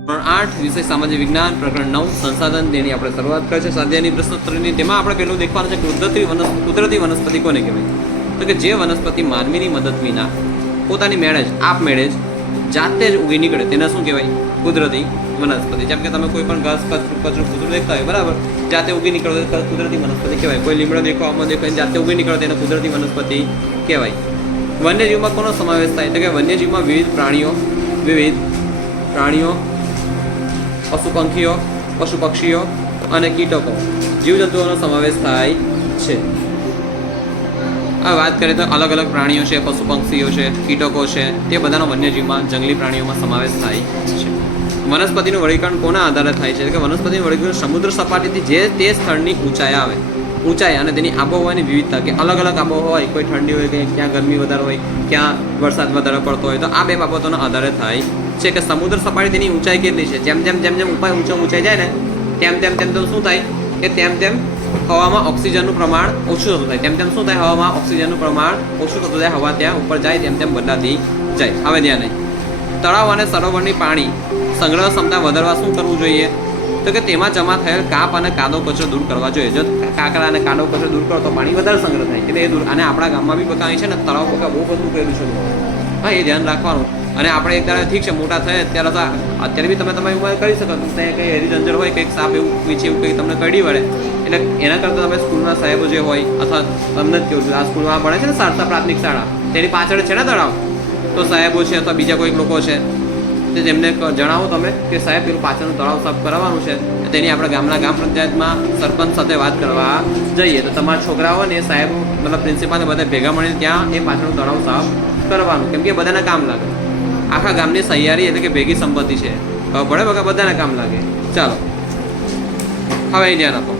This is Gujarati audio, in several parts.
8 વિષય સામાજિક વિજ્ઞાન પ્રકરણ 9 સંસાધન તેની આપણે શરૂઆત કરી છે સ્વાધ્યાયની પ્રશ્નોત્તરીની. તેમાં આપણે પહેલું દેખવાનું છે કુદરતી વનસ્પતિ કોને કહેવાય? તો કે જે વનસ્પતિ માનવીની મદદ વિના પોતાની મેળે જ આપમેળે જ જાતે જ ઉગી નીકળે તેને શું કહેવાય? કુદરતી વનસ્પતિ. જેમ કે તમે કોઈ પણ ઘાસ કચરું કૂતરું દેખતા હોય, બરાબર, જાતે ઉગી નીકળો તો કુદરતી વનસ્પતિ કહેવાય. કોઈ લીમડો દેખો, આમાં દેખો, જાતે ઉગી નીકળો તેને કુદરતી વનસ્પતિ કહેવાય. વન્યજીવમાં કોનો સમાવેશ થાય? તો કે વન્યજીવમાં વિવિધ પ્રાણીઓ, પશુ પક્ષીઓ અને કીટકો, જીવજંતુઓનો સમાવેશ થાય છે. આ વાત કરીએ તો અલગ અલગ પ્રાણીઓ છે, પશુ પક્ષીઓ છે, કીટકો છે, તે બધાનો વન્યજીવમાં, જંગલી પ્રાણીઓમાં સમાવેશ થાય છે. વનસ્પતિનું વર્ગીકરણ કોના આધારે થાય છે? કે વનસ્પતિનું વર્ગીકરણ સમુદ્ર સપાટીથી જે તે સ્થળની ઊંચાઈ અને તેની આબોહવાની વિવિધતા, કે અલગ અલગ આબોહવા હોય, કોઈ ઠંડી હોય, કે ક્યાં ગરમી વધારે હોય, ક્યાં વરસાદ વધારે પડતો હોય, તો આ બે બાબતોના આધારે થાય છે. કે સમુદ્ર સપાટી તેની ઊંચાઈ કેટલી છે, જેમ જેમ ઊંચાઈ જાય ને તેમ શું થાય કે તેમ હવામાં ઓક્સિજનનું પ્રમાણ ઓછું થતું થાય. તેમ શું થાય? હવામાં ઓક્સિજનનું પ્રમાણ ઓછું થતું જાય. હવા ત્યાં ઉપર જાય તેમ બદલાતી જાય. હવે ધ્યાન નહીં. તળાવ અને સરોવરની પાણી સંગ્રહ ક્ષમતા વધારવા શું કરવું જોઈએ? તો કે તેમાં જમા થયેલ કાપ અને કાદો કચરો દૂર કરવા જોઈએ. જો કાકરા અને કાદો કચરો દૂર કરો તો પાણી વધારે સંગ્રહ થાય. એટલે એ દૂર. અને આપણા ગામમાં બી બતાવી છે ને, તળાવ બહુ બધું કર્યું છે. હા, એ ધ્યાન રાખવાનું. અને આપણે એક દાડે ઠીક છે, મોટા થયા અત્યારે બી તમે તમારી ઉંમર કરી શકો. ત્યાં કંઈ હેરી જંજર હોય, કંઈક સાપ એવું પીછે એવું કંઈ તમને કડી વળે, એટલે એના કરતાં તમે સ્કૂલના સાહેબો જે હોય, અથવા તમને જ કહું છું, આ સ્કૂલમાં ભણે છે ને શારદા પ્રાથમિક શાળા, તેની પાછળ છે ને તળાવ, તો સાહેબો છે અથવા બીજા કોઈક લોકો છે તે જેમને જણાવો તમે કે સાહેબ પેલું પાછળનું તળાવ સાફ કરાવવાનું છે, તેની આપણે ગ્રામ પંચાયતમાં સરપંચ સાથે વાત કરવા જઈએ. તો તમારા છોકરાઓ ને સાહેબ મતલબ પ્રિન્સિપાલને બધા ભેગા મળીને ત્યાં એ પાછળનું તળાવ સાફ કરવાનું, કેમ કે બધાને કામ લાગે. આખા ગામની સહિયારી એટલે કે ભેગી સંપત્તિ છે, ખબર પડે? બધાને કામ લાગે. ચાલો હવે ધ્યાન આપો.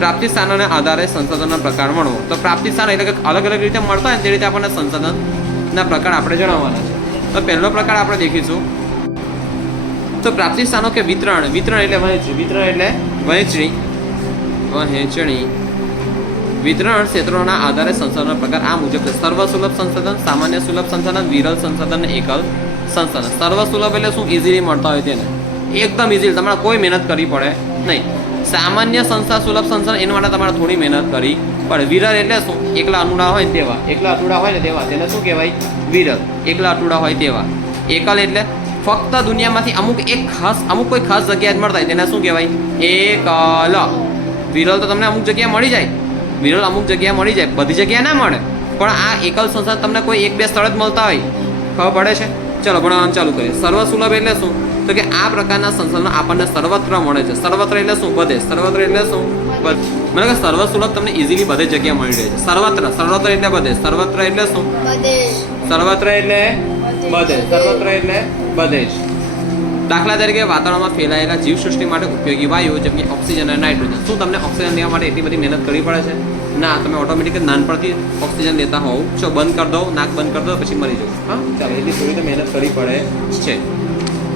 પ્રાપ્તિ સ્થાનોને આધારે સંસાધનના પ્રકાર મળવો. તો પ્રાપ્તિ સ્થાન એટલે કે અલગ અલગ રીતે મળતા હોય ને, તે રીતે આપણને સંસાધનના પ્રકાર આપણે જણાવવાના છે. તો પહેલો પ્રકાર આપણે દેખીશું. તો પ્રાપ્તિ સ્થાનો કે વિતરણ એટલે વહેંચણી. વિતરણ ક્ષેત્રોના આધારે સંસાધનનો પ્રકાર આ મુજબ છે. સર્વસુલભ સંસાધન, સામાન્ય સુલભ સંસાધન, વિરલ સંસાધન, એકલ સંસાધન. સર્વસુલભ એટલે શું? ઇઝીલી મળતા હોય તેને, એકદમ ઇઝીલી, તમારે કોઈ મહેનત કરવી પડે નહીં. સામાન્ય સુલભ સંસાધન, એના માટે તમારે થોડી મહેનત કરવી પડે. વિરલ એટલે શું? એકલા અટુડા હોય ને તેવા તેને શું કહેવાય? વિરલ. એકલા અટુડા હોય તેવા. એકલ એટલે ફક્ત દુનિયામાંથી અમુક કોઈ ખાસ જગ્યાએ જ મળતા હોય તેને શું કહેવાય? એકલ. વિરલ તો તમને અમુક જગ્યાએ મળી જાય, બધી જગ્યાએ ના મળે, પણ આ એકલ સંસાધન તમને કોઈ એક બે સ્થળ જ મળતા હોય. ખબર પડે છે? ચલો ભણવાનું ચાલુ કરીએ. સર્વસુલભ એટલે શું? તો કે આ પ્રકારના સંસાધનો આપણને સર્વત્ર મળે છે. સર્વત્ર એટલે શું? બધે. સર્વત્ર એટલે શું? મને કે સર્વસુલભ તમને ઇઝીલી બધે જગ્યા મળી રહે છે. સર્વત્ર એટલે બધે. સર્વત્ર એટલે શું? સર્વત્ર એટલે બધે જ. દાખલા તરીકે વાતાવરણમાં ફેલાયેલા જીવસૃષ્ટિ માટે ઉપયોગી વાયુઓ, જેમ કે ઓક્સિજન અને નાઇટ્રોજન. શું તમને ઓક્સિજન લેવા માટે એટલી બધી મહેનત કરવી પડે છે? ના, તમે ઓટોમેટિક નાનપણથી ઓક્સિજન લેતા હોવ છો. બંધ કરી દો, નાક બંધ કરી દો, પછી મરી જાઓ. હા, ચાલો, એટલી થોડી તો મહેનત કરવી પડે છે.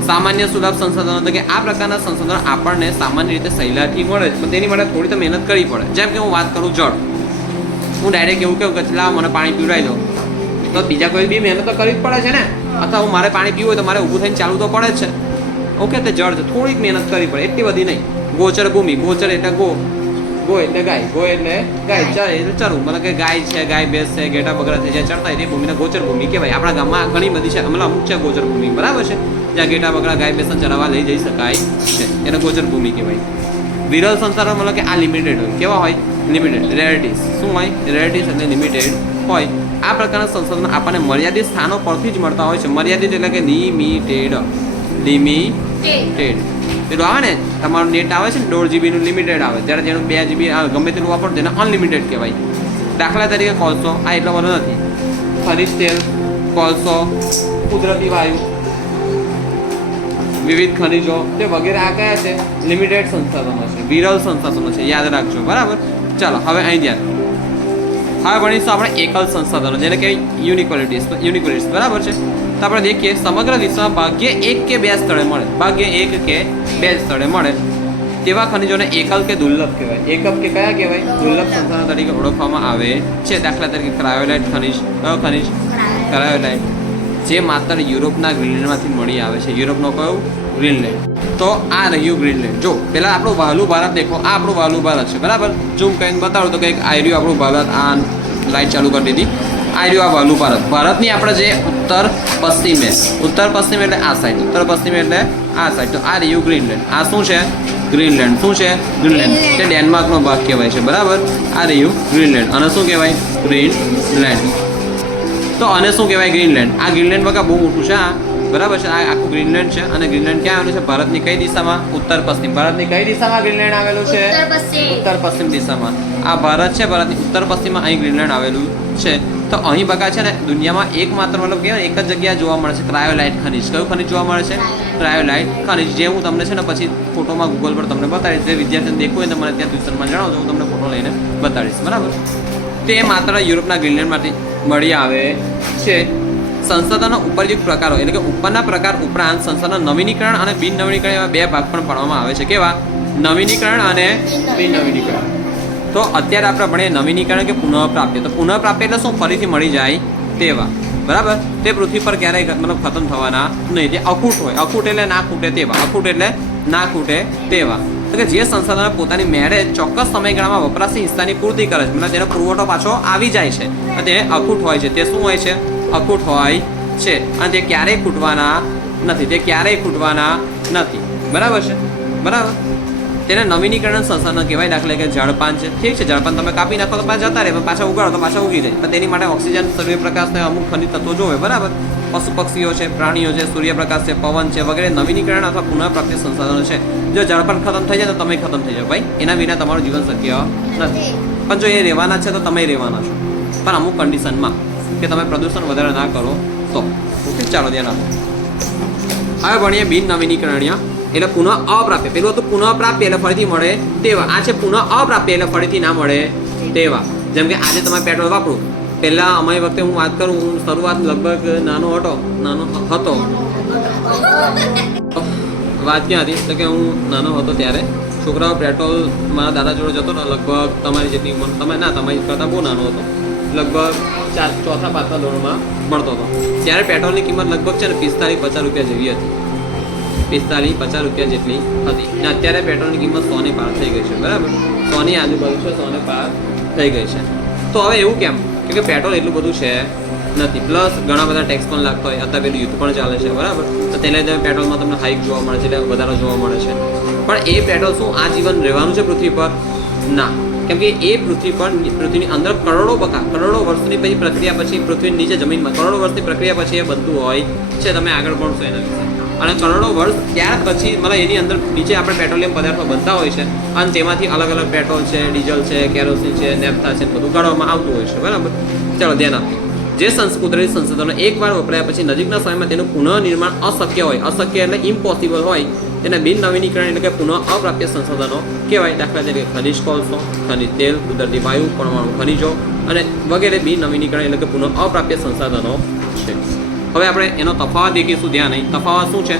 સામાન્ય સુલભ સંસાધનો, તો કે આ પ્રકારના સંસાધનો આપણને સામાન્ય રીતે સહેલાઈથી મળે છે, પણ તેની માટે થોડી તો મહેનત કરવી પડે. જેમ કે હું વાત કરું જળ, હું ડાયરેક્ટ એવું કહું કે લાવ મને પાણી પીવડાવી દો, તો બીજા કોઈ બી મહેનત તો કરવી જ પડે છે ને. અથવા મારે પાણી પીવું હોય તો મારે ઊભું થઈને ચાલુ તો પડે જ છે. ઓકે, તે જળ છે, થોડીક મહેનત કરવી પડે, એટલી બધી નહીં. ગોચર ભૂમિ. ગોચર એટલે ગો એટલે ગાય, ચર એટલે ચરવું. મતલબ કે ગાય છે, ગાય ભેંસ છે, ઘેટા બગડા છે, જ્યાં ચરતા હોય તે ભૂમિને ગોચર ભૂમિ કહેવાય. આપણા ગામમાં ઘણી બધી છે, મતલબ અમુક છે ગોચર ભૂમિ, બરાબર છે, જ્યાં ઘેટા બગડા ગાય ભેંસ ચરાવવા લઈ જઈ શકાય છે, એને ગોચર ભૂમિ કહેવાય. વિરલ સંસાધનો મતલબ કે આ લિમિટેડ હોય. કેવા હોય? લિમિટેડ. રેરિટીઝ. શું હોય? રેરિટીઝ એટલે લિમિટેડ હોય. આ પ્રકારના સંસાધનો આપણને મર્યાદિત સ્થાનો પરથી જ મળતા હોય છે. મર્યાદિત એટલે કે લિમિટેડ. પેલું આવે ને, તમારું નેટ આવે છે ને 1.5 GB નું લિમિટેડ આવે, જ્યારે જેનું 2 GB ગમે તેનું વાપરો તેને અનલિમિટેડ કહેવાય. દાખલા તરીકે કોલસો, આ એટલો બધો નથી. ખનિજ તેલ, કોલસો, કુદરતી વાયુ, વિવિધ ખનિજો, તે વગેરે આ કયા છે? લિમિટેડ સંસાધનો છે, વિરલ સંસાધનો છે, યાદ રાખજો. બરાબર. ચાલો હવે અહીં ધ્યાન. હવે ભણીશું આપણે એકલ સંસાધનો, જેને કહેવાય યુનિક્વલિટીઝ. બરાબર છે. તો આપણે દેખીએ, સમગ્ર વિશ્વમાં ભાગ્યે 1 કે 2 સ્થળે મળે તેવા ખનિજોને એકલ કે દુર્લભ કહેવાય. એકલ કે કયા કહેવાય? દુર્લભ સંસાધનો તરીકે ઓળખવામાં આવે છે. દાખલા તરીકે ક્રાયોલાઇટ ખનિજ. કયો ખનિજ? ક્રાયોલાઇટ. જે માત્ર યુરોપના ગ્રીનલેન્ડમાંથી મળી આવે છે. યુરોપનો કયો? ગ્રીનલેન્ડ. તો આ રહ્યું ગ્રીનલેન્ડ. જો પહેલાં આપણું વહાલું ભારત દેખો, આ આપણું વહાલું ભારત છે, બરાબર. ઝૂમ કરીને બતાડો તો કંઈક આ રહ્યું આપણું ભારત. આ લાઇટ ચાલુ કરી દીધી. આ રહ્યું આ વહાલું ભારત. ભારતની આપણે જે ઉત્તર પશ્ચિમે, ઉત્તર પશ્ચિમ એટલે આ સાઈડ, ઉત્તર પશ્ચિમ એટલે આ સાઈડ. તો આ રહ્યું ગ્રીનલેન્ડ. આ શું છે? ગ્રીનલેન્ડ. શું છે? ગ્રીનલેન્ડ. તે ડેનમાર્કનો ભાગ કહેવાય છે, બરાબર. આ રહ્યું ગ્રીનલેન્ડ. અને શું કહેવાય? ગ્રીનલેન્ડ. તો આને શું કહેવાય? ગ્રીનલેન્ડ. આ ગ્રીનલેન્ડ બકા બહુ મોટું છે, આ બરાબર છે. આ આખું ગ્રીનલેન્ડ છે. અને ગ્રીનલેન્ડ ક્યાં આવેલું છે? ભારતની કઈ દિશામાં? ઉત્તર પશ્ચિમ. ભારતની કઈ દિશામાં ગ્રીનલેન્ડ આવેલું છે? ઉત્તર પશ્ચિમ દિશામાં. આ ભારત છે, ભારતની ઉત્તર પશ્ચિમમાં અહીં ગ્રીનલેન્ડ આવેલું છે. તો અહીં બકા છે ને દુનિયામાં એકમાત્ર મતલબ કહેવાય એક જ જગ્યાએ જોવા મળે છે, ક્રાયોલાઇટ ખનિજ. કયું ખનિજ જોવા મળે છે? ક્રાયોલાઇટ ખનિજ. જે હું તમને છે ને પછી ફોટોમાં ગૂગલ પર તમને બતાડીશ. જે વિદ્યાર્થીને દેખવું હોય તો મને ત્યાં ટ્યુશનમાં જણાવજો, હું તમને ફોટો લઈને બતાડીશ, બરાબર. તે માત્ર યુરોપના ગ્રીનલેન્ડમાંથી મળી આવે છે. સંસાધનો ઉપરયુક્ત પ્રકારો એટલે કે ઉપરના પ્રકાર ઉપરાંત સંસાધનો નવીનીકરણ અને બિન નવીનીકરણ એવા બે ભાગ પણ પાડવામાં આવે છે. કેવા? નવીનીકરણ અને બિન નવીનીકરણ. તો અત્યારે આપણે ભણીએ નવીનીકરણ કે પુનઃપ્રાપ્ય. તો પુનઃપ્રાપ્ય એટલે શું? ફરીથી મળી જાય તેવા, બરાબર. તે પૃથ્વી પર ક્યારેય મતલબ ખતમ થવાના નહીં. તે અખૂટ હોય. અખૂટ એટલે ના ખૂટે તેવા. અખૂટ એટલે ના ખૂટે તેવા. તો કે જે સંસાધનો પોતાની મેળે ચોક્કસ સમયગાળામાં વપરાશી હિસ્સાની પૂર્તિ કરે છે, મતલબ તેનો પુરવઠો પાછો આવી જાય છે, તે અખૂટ હોય છે. તે શું હોય છે? અખૂટ હોય છે. અને તે ક્યારેય ખૂટવાના નથી. તે ક્યારેય ખૂટવાના નથી, બરાબર છે, બરાબર. તેને નવીનીકરણ સંસાધનો કહેવાય. દાખલા કે ઝાડપાન છે, ઠીક છે. ઝાડપાન તમે કાપી નાખો તો પાછા જતા રહે, પણ પાછા ઉગાડો તો પાછા ઉગી જાય. પણ તેની માટે ઓક્સિજન, સૂર્યપ્રકાશને અમુક ખનિજ તત્વો જોવે, બરાબર. પશુ પક્ષીઓ છે, પ્રાણીઓ છે, સૂર્યપ્રકાશ છે, પવન છે વગેરે નવીનીકરણ અથવા પુનઃપ્રાપ્તિ સંસાધનો છે. જો ઝાડપાન ખતમ થઈ જાય તો તમે ખતમ થઈ જાઓ ભાઈ. એના વિના તમારું જીવન શક્ય નથી. પણ જો એ રહેવાના છે તો તમે રહેવાના છો, પણ અમુક કન્ડિશનમાં કે તમે પ્રદૂષણ વધારે ના કરો તો. ઓકે, ચાલો ધ્યાન આપો. હવે ભણીએ બિન નવીનીકરણીય એટલે પુનઃ અપ્રાપ્ય. પેલું હતું પુનઃ પ્રાપ્ય એટલે ફરીથી મળે તેવા. આ છે પુનઃ અપ્રાપ્ય એટલે ફરીથી ના મળે તેવા. જેમ કે આજે તમે પેટ્રોલ વાપરો. પહેલાં અમારી વખતે હું વાત કરું, હું શરૂઆત લગભગ નાનો હતો. વાત ક્યાં હતી? તો કે હું નાનો હતો ત્યારે છોકરાઓ પેટ્રોલ મારા દાદા જોડે જતો ને, લગભગ તમારી જેટલી ઉંમર, તમારી કરતાં બહુ નાનો હતો, લગભગ ચોથા પાંચમા ધોરણમાં ભણતો હતો. ત્યારે પેટ્રોલની કિંમત લગભગ છે ને 45-50 રૂપિયા જેવી હતી. 45-50 રૂપિયા જેટલી હતી. અને અત્યારે પેટ્રોલની કિંમત 100 ની પાર થઈ ગઈ છે, બરાબર. 100 ની આજુબાજુ છે, 100 ને પાર થઈ ગઈ છે. તો હવે એવું કેમ? કે પેટ્રોલ એટલું બધું છે નથી, પ્લસ ઘણા બધા ટેક્સ પણ લાગતો હોય. અત્યારે પેલું યુદ્ધ પણ ચાલે છે, બરાબર. તો તેને લીધે પેટ્રોલમાં તમને હાઈક જોવા મળે છે, એટલે વધારો જોવા મળે છે. પણ એ પેટ્રોલ શું આ જીવન રહેવાનું છે પૃથ્વી પર? ના. કેમ કે એ પૃથ્વીની અંદર કરોડો વર્ષની પછી પ્રક્રિયા પછી પૃથ્વીની નીચે જમીનમાં કરોડો વર્ષની પ્રક્રિયા પછી એ બનતું હોય છે. તમે આગળ ભણશો એના વિશે. અને કરોડો વર્ષ ત્યાર પછી મતલબ એની અંદર નીચે આપણે પેટ્રોલિયમ પદાર્થો બનતા હોય છે, અને તેમાંથી અલગ અલગ પેટ્રોલ છે, ડીઝલ છે, કેરોસીન છે, નેફ્થા છે, બધું કાઢવામાં આવતું હોય છે, બરાબર. ચાલો ધ્યાન આપીએ. જે કુદરતી સંસાધનો એકવાર વપરાયા પછી નજીકના સમયમાં તેનું પુનઃનિર્માણ અશક્ય હોય, અશક્ય એટલે ઇમ્પોસિબલ હોય, તેને બિન નવીનીકરણ એટલે કે પુનઃ અપ્રાપ્ય સંસાધનો કહેવાય. દાખલા તરીકે ખનિજ કોલસો, ખનિજ તેલ, કુદરતી વાયુ, પરમાણુ ખનિજો અને વગેરે બિન નવીનીકરણ એટલે કે પુનઃ અપ્રાપ્ય સંસાધનો છે. હવે આપણે એનો તફાવત દેખીશું. ધ્યાન નહીં. તફાવત શું છે?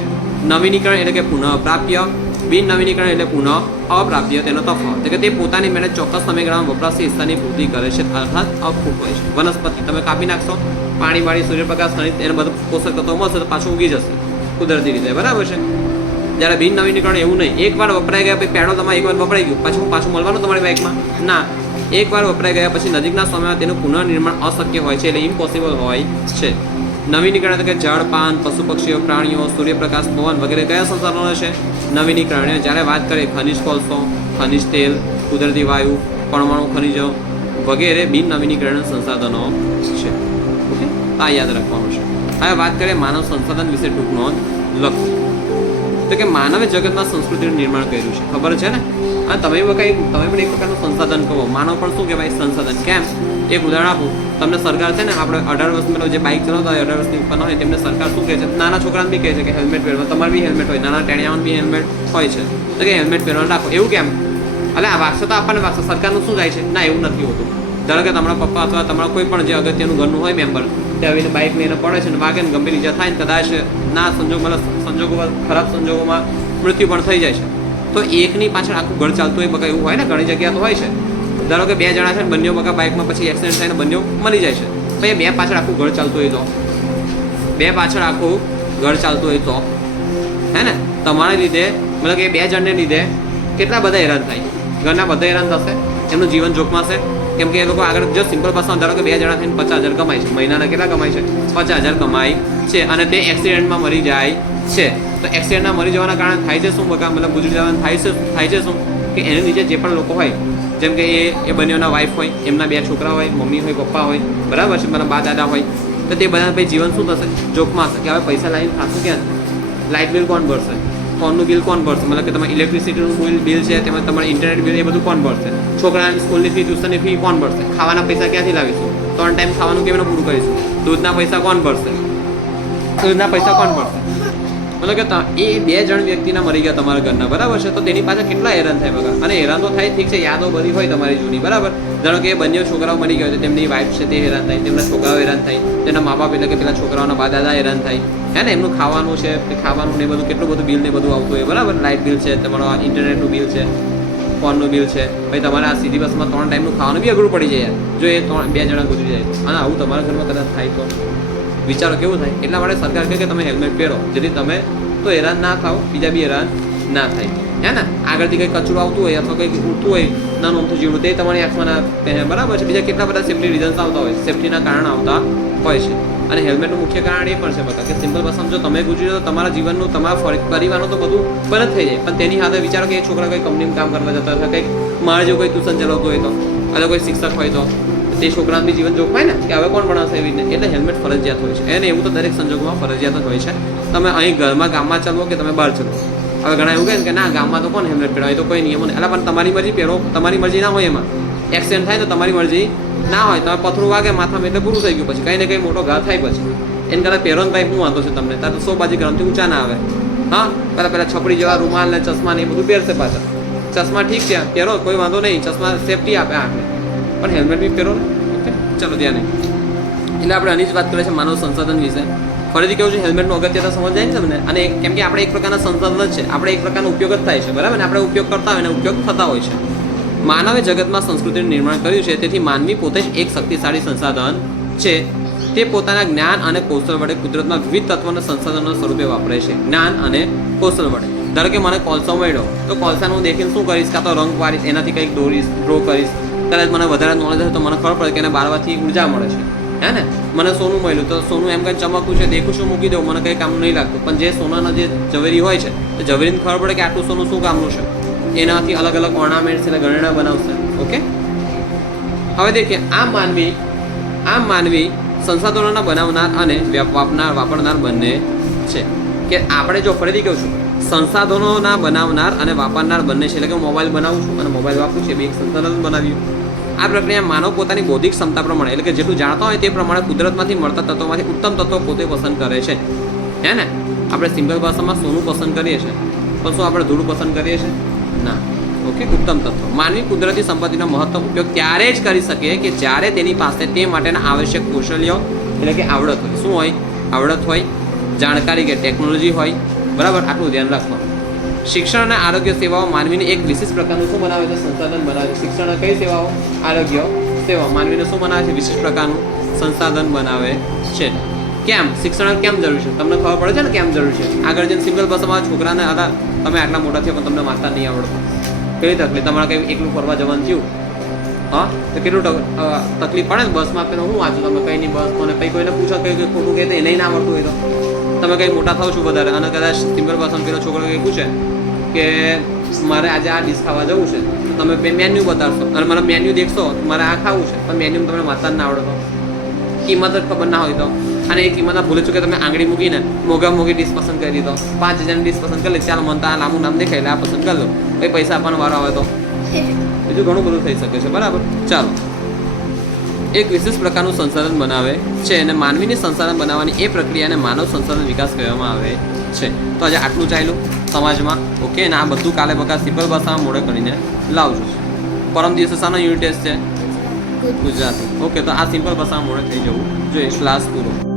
નવીનીકરણ એટલે કે પુનઃ પ્રાપ્ય, બિન નવીનીકરણ એટલે પુનઃ અપ્રાપ્ય. તેનો તફાવત એટલે કે તે પોતાની મહેનત ચોક્કસ સમયગાળામાં વપરાશી હિસ્સાની પૂર્તિ કરે છે, અર્થાત અખૂટ હોય છે. વનસ્પતિ તમે કાપી નાખશો, પાણી બાળી, સૂર્યપ્રકાશ ખનિજ એને બધું પોષક તત્વો મળશે તો પાછું ઉગી જશે કુદરતી રીતે, બરાબર છે. જ્યારે બિન નવીનીકરણ એવું નહીં. એકવાર વપરાઈ ગયા પછી પેટ્રોલ તમારે એકવાર વપરાઈ ગયું, પાછું મળવાનું તમારી બાઇકમાં ના. એકવાર વપરાઈ ગયા પછી નજીકના સમયમાં તેનું પુનઃનિર્માણ અશક્ય હોય છે, એટલે ઇમ્પોસિબલ હોય છે. નવીનીકરણ એટલે કે ઝાડ, પાન, પશુ પક્ષીઓ, પ્રાણીઓ, સૂર્યપ્રકાશ, પવન વગેરે કયા સંસાધનો છે? નવીનીકરણ. જ્યારે વાત કરીએ ખનિજ કોલસો, ખનિજ તેલ, કુદરતી વાયુ, પરમાણુ ખનિજો વગેરે બિન નવીનીકરણ સંસાધનો છે. ઓકે, આ યાદ રાખવાનું છે. હવે વાત કરીએ માનવ સંસાધન વિશે ટૂંક નોંધ લખો. તો કે માનવે જગતમાં સંસ્કૃતિનું નિર્માણ કર્યું છે, ખબર છે ને. અને તમે પણ એક પ્રકારનું સંસાધન કહો. માનવ પણ શું કહેવાય? સંસાધન. કેમ? એક ઉદાહરણ આપું તમને. સરકાર છે ને, આપણે 18 વર્ષમાં જે બાઇક ચલાવતા હોય 18 વર્ષની ઉપરના હોય તેમને સરકાર શું કહે છે? નાના છોકરાને બી કહે છે કે હેલ્મેટ પહેરવા. તમારે બી હેલ્મેટ હોય, નાના ટેણિયાઓને બી હેલ્મેટ હોય છે, તો કે હેલ્મેટ પહેરવાનું રાખો. એવું કેમ? એટલે આ વાગશે તો આપણને વાગશે. સરકારનું શું જાય છે? ના, એવું નથી હોતું. ધારો કે તમારા પપ્પા અથવા તમારા કોઈ પણ જે અગત્યનું ઘરનું હોય મેમ્બર, તે આવીને બાઇક લઈને પડે છે ને વાગે ને ગંભીર ઈજા થાય ને કદાચ ના સંજોગોમાં ખરાબ સંજોગોમાં મૃત્યુ પણ થઈ જાય છે, તો એકની પાછળ આખું ઘર ચાલતું હોય બકા એવું હોય ને. ઘણી જગ્યા તો હોય છે. ધારો કે 2 જણા છે ને બંને બકા બાઇકમાં પછી એક્સિડન્ટ થાય ને બંને મરી જાય છે, પછી 2 પાછળ આખું ઘર ચાલતું હોય તો બે પાછળ આખું ઘર ચાલતું હોય તો હે ને તમારા લીધે મતલબ કે 2 જણને લીધે કેટલા બધા હેરાન થાય, ઘરના બધા હેરાન થશે, એમનું જીવન જોખમાશે. કેમ કે એ લોકો આગળ જો સિમ્પલ ભાષામાં ધારો કે 2 જણા થઈને 50,000 કમાય છે, મહિનાના કેટલા કમાય છે? 50,000 કમાય છે, અને તે એક્સિડન્ટમાં મરી જાય છે. તો એક્સિડન્ટમાં મરી જવાના કારણે થાય છે શું બકા, મતલબ ગુજરી જવાનું થાય છે શું કે એની નીચે જે પણ લોકો હોય, જેમ કે એ બંનેના વાઈફ હોય, એમના 2 છોકરા હોય, મમ્મી હોય, પપ્પા હોય, બરાબર છે, મતલબ બા દાદા હોય, તો તે બધા ભાઈ જીવન શું થશે? જોખમાં હશે કે હવે પૈસા લાવીને ખાશું ક્યાં? લાઇટ બિલ કોણ ભરશે? ફોનનું બિલ કોણ ભરશે? મતલબ કે તમારે ઇલેક્ટ્રિસિટીનું બિલ છે, તેમજ તમારે ઇન્ટરનેટ બિલ, એ બધું કોણ ભરશે? છોકરાની સ્કૂલની ફી, ટ્યુશનની ફી કોણ ભરશે? ખાવાના પૈસા ક્યાંથી લાવીશું? 3 ટાઈમ ખાવાનું કેવી રીતે પૂરું કરીશું? દૂધના પૈસા કોણ ભરશે? દૂધના પૈસા કોણ ભરશે? મતલબ કે એ 2 જણ વ્યક્તિના મરી ગયા તમારા ઘરના, બરાબર છે, તો તેની પાછળ કેટલા હેરાન થાય બગા. અને હેરાન તો થાય, ઠીક છે, યાદો બધી હોય તમારી જૂની, બરાબર. ધારો કે બંને છોકરાઓ મરી ગયા છે, તેમની વાઈફ છે તે હેરાન થાય, તેમના છોકરાઓ હેરાન થાય, તેના મા બાપ એટલે કે પેલા છોકરાઓના બા દાદા હેરાન થાય, હે ને. એમનું ખાવાનું છે, ખાવાનું ને બધું કેટલું બધું બિલ ને બધું આવતું હોય, બરાબર. લાઇટ બિલ છે, તમારો ઇન્ટરનેટનું બિલ છે, ફોનનું બિલ છે, ભાઈ તમારે આ સીધી બસમાં 3 ટાઈમનું ખાવાનું બી અઘરું પડી જાય જો એ 2 જણા ગુજરી જાય. અને આવું તમારા ઘરમાં કદાચ થાય તો વિચારો કેવું થાય. એટલા માટે સરકાર કહે કે તમે હેલ્મેટ પહેરો, જેથી તમે તો હેરાન ના થાવ, બીજા બી હેરાન ના થાય, હે ને. આગળથી કંઈ કચરું આવતું હોય અથવા કંઈક ઉડતું હોય નાનું અમથું જીવડું, તે તમારી આંખમાં ના પહેરે, બરાબર છે. બીજા કેટલા બધા સેફ્ટી રીઝન્સ આવતા હોય, સેફ્ટીના કારણ આવતા હોય છે. અને હેલ્મેટનું મુખ્ય કારણ એ પણ છે બતા કે સિમ્પલ ભાષામાં જો તમે ગુજરી તો તમારા જીવનનું, તમારા પરિવારનું તો બધું બંધ થઈ જાય. પણ તેની સાથે વિચારો કે એ છોકરા કંઈ કંપનીમાં કામ કરવા જતા હોય, કંઈક માર જેવું કોઈ ટ્યુશન ચલાવતું હોય તો, અથવા કોઈ શિક્ષક હોય તો તે છોકરાનું બી જીવન જોખમાય ને, કે હવે કોણ ભણાવશે એવી રીતે. એટલે હેલ્મેટ ફરજિયાત હોય છે, અને એવું તો દરેક સંજોગોમાં ફરજિયાત જ હોય છે. તમે અહીં ઘરમાં ગામમાં ચાલો કે તમે બહાર ચાલો. હવે ઘણા એવું કહે કે ના ગામમાં તો કોણ હેલ્મેટ પહેરાવે, તો કોઈ નિયમો નહીં. એટલે પણ તમારી મરજી પહેરો, તમારી મરજી ના હોય એમાં. એક્સિડન્ટ થાય તો તમારી મરજી ના હોય, તમે પથરું વાગે માથામાં એટલે પૂરું થઈ ગયું, પછી કંઈ ને કંઈ મોટો ઘા થાય પછી. એને કરતાં પહેરો ને ભાઈ, હું વાંધો છે તમને, તાર તો 100 બાજી ગરમથી ઊંચા ના આવે. હા, પહેલાં છપડી જેવા રૂમાલ ને ચશ્મા ને એ બધું પહેરશે પાછા. ચશ્મા ઠીક છે, પહેરો કોઈ વાંધો નહીં, ચશ્મા સેફટી આપે આંખને, પણ હેલ્મેટ બી પહેરો ને. ઓકે, ચલો ત્યાં નહીં. એટલે આપણે આની જ વાત કરીએ છીએ માનવ સંસાધન વિશે. ફરીથી કેવું છે, હેલ્મેટનું અગત્યતા સમજાય ને તમને. અને કેમ કે આપણે એક પ્રકારના સંસાધન જ છે, આપણે એક પ્રકારનો ઉપયોગ જ થાય છે, બરાબર ને. આપણે ઉપયોગ કરતા હોય ને ઉપયોગ થતા હોય છે. માનવે જગતમાં સંસ્કૃતિનું નિર્માણ કર્યું છે, તેથી માનવી પોતે જ એક શક્તિશાળી સંસાધન છે. તે પોતાના જ્ઞાન અને કૌશલ વડે કુદરતમાં વિવિધ તત્વોના સંસાધનોના સ્વરૂપે વાપરે છે. જ્ઞાન અને કૌશલ વડે. ધારો કે મને કોલસો મળ્યો, તો કોલસાનું હું દેખીને શું કરીશ, કાં તો રંગ પાડીશ, એનાથી કંઈક દોરીશ, ડ્રો કરીશ. કદાચ મને વધારે નોલેજ હશે તો મને ખબર પડે કે એને બાળવાથી ઉર્જા મળે છે, હે ને. મને સોનું મળ્યું તો સોનું એમ કંઈ ચમકતું છે, દેખું છું, મૂકી દઉં, મને કંઈ કામનું નહીં લાગતું. પણ જે સોનાના જે ઝવેરી હોય છે, તો ઝવેરીને ખબર પડે કે આટલું સોનું શું કામનું છે, એનાથી અલગ અલગ ઓર્નામેન્ટ્સ એટલે ગણના બનાવશે. ઓકે, હવે દેખીએ આ માનવી સંસાધનોના બનાવનાર અને વાપરનાર બંને છે. કે આપણે જો ફરીથી કહું છું, સંસાધનોના બનાવનાર અને વાપરનાર બંને છે. એટલે કે હું મોબાઈલ બનાવું છું અને મોબાઈલ વાપરું છું, એ બી એક સંસાધન બનાવ્યું. આ પ્રક્રિયા માનવ પોતાની બૌદ્ધિક ક્ષમતા પ્રમાણે, એટલે કે જેટલું જાણતા હોય તે પ્રમાણે કુદરતમાંથી મળતા તત્વોમાંથી ઉત્તમ તત્વો પોતે પસંદ કરે છે, હે ને. આપણે સિમ્પલ ભાષામાં સોનું પસંદ કરીએ છીએ, પણ શું આપણે ધૂળ પસંદ કરીએ છીએ? ના. ઓકે, ઉત્તમ તત્વો. માનવી કુદરતી સંપત્તિનો મહત્તમ ઉપયોગ ત્યારે જ કરી શકે કે જ્યારે તેની પાસે તે માટેના આવશ્યક કૌશલ્યો, એટલે કે આવડત હોય. શું હોય? આવડત હોય, જાણકારી કે ટેકનોલોજી હોય, બરાબર. આટલું ધ્યાન રાખવાનું. શિક્ષણ અને આરોગ્ય સેવાઓ માનવીને એક વિશિષ્ટ પ્રકારનું શું બનાવે છે? સંસાધન બનાવે છે. શિક્ષણ અને કઈ સેવાઓ? આરોગ્ય સેવા માનવીને શું બનાવે છે? વિશિષ્ટ પ્રકારનું સંસાધન બનાવે છે. કેમ શિક્ષણ કેમ જરૂરી છે? તમને ખબર પડે છે ને કેમ જરૂરી છે. આગળ જઈને સિમ્પલ ભાષામાં છોકરાને હતા, તમે આટલા મોટા થયા પણ તમને વાંચતા નહીં આવડતું, કેવી તકલીફ. તમારે કંઈ એકલું ફરવા જવાનું થયું, હા, તો કેટલું તકલીફ પડે ને બસમાં. પેલો હું વાંચું, તમે કંઈ નહીં બસ, મને કંઈ કોઈને પૂછો કંઈ ખોટું કહે તો એને ના આવડતું હોય તો તમે કંઈ મોટા થાવ છો વધારે, અને કદાચ સિમ્પલ ભાષામાં પેલો છોકરો કંઈ પૂછે કે મારે આજે આ ડીશ ખાવા જવું છે, તો તમે મેન્યુ બતાવશો અને મને મેન્યુ દેખશો, મારે આ ખાવું છે, પણ મેન્યુ તમને વાંચતા ના આવડે તો, કિંમત જ ખબર ના હોય તો, અને એ કિંમતના ભૂલે ચૂકે તમે આંગળી મૂકીને મોંઘી ડીશ પસંદ કરી દીધો, 5,000ની ડીશ પસંદ કરી લે, ચાલ મને તો આ લાંબુ નામ દેખાય એટલે આ પસંદ કરી લો, કંઈ પૈસા આપવાનો વારો આવે તો બીજું ઘણું બધું થઈ શકે છે, બરાબર. ચાલો, એક વિશેષ પ્રકારનું સંસાધન બનાવે છે અને માનવીની સંસાધન બનાવવાની એ પ્રક્રિયાને માનવ સંસાધન વિકાસ કહેવામાં આવે છે. તો આજે આટલું ચાલ્યું સમાજમાં. ઓકે, ને આ બધું કાલે બકા સિમ્પલ ભાષામાં મોડે કરીને લાવજો. પરમ દિવસે શાનો યુનિટ ટેસ્ટ છે? ગુજરાતી. ઓકે, તો આ સિમ્પલ ભાષામાં મોડે થઈ જવું જોઈએ. ક્લાસ પૂરો.